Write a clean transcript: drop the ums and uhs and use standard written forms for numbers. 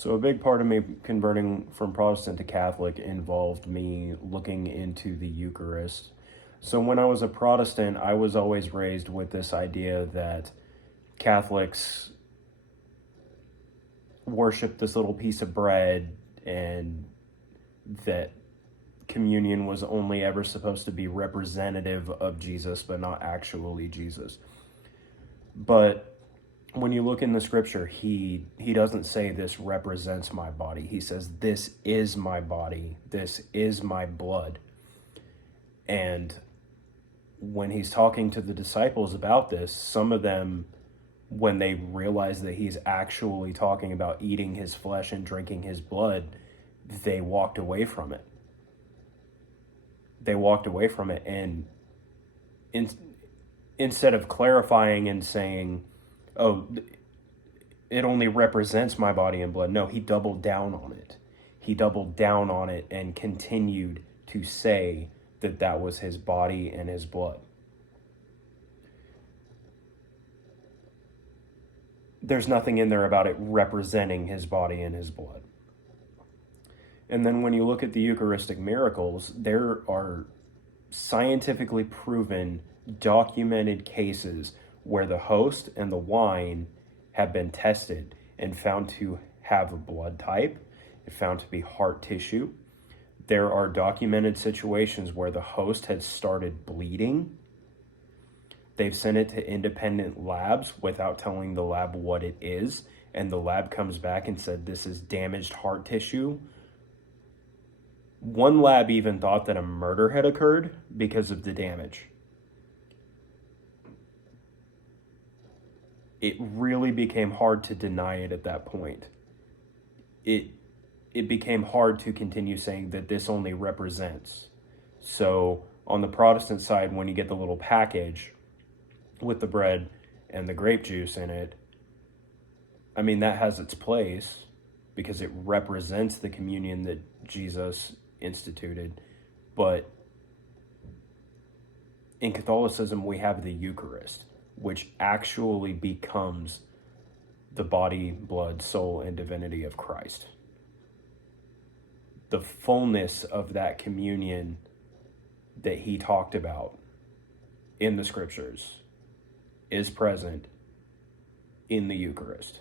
So a big part of me converting from Protestant to Catholic involved me looking into the Eucharist. So when I was a Protestant, I was always raised with this idea that Catholics worship this little piece of bread and that communion was only ever supposed to be representative of Jesus, but not actually Jesus. But when you look in the scripture, he doesn't say this represents my body. He says, this is my body. This is my blood. And when he's talking to the disciples about this, some of them, when they realize that he's actually talking about eating his flesh and drinking his blood, they walked away from it. They walked away from it. And instead of clarifying and saying, oh, it only represents my body and blood. No, he doubled down on it. He doubled down on it and continued to say that that was his body and his blood. There's nothing in there about it representing his body and his blood. And then when you look at the Eucharistic miracles, there are scientifically proven, documented cases where the host and the wine have been tested and found to have a blood type and found to be heart tissue. There are documented situations where the host had started bleeding. They've sent it to independent labs without telling the lab what it is, and the lab comes back and said this is damaged heart tissue. One lab even thought that a murder had occurred because of the damage. It really became hard to deny it at that point. It became hard to continue saying that this only represents. So on the Protestant side, when you get the little package with the bread and the grape juice in it, I mean, that has its place because it represents the communion that Jesus instituted. But in Catholicism, we have the Eucharist, which actually becomes the body, blood, soul, and divinity of Christ. The fullness of that communion that he talked about in the scriptures is present in the Eucharist.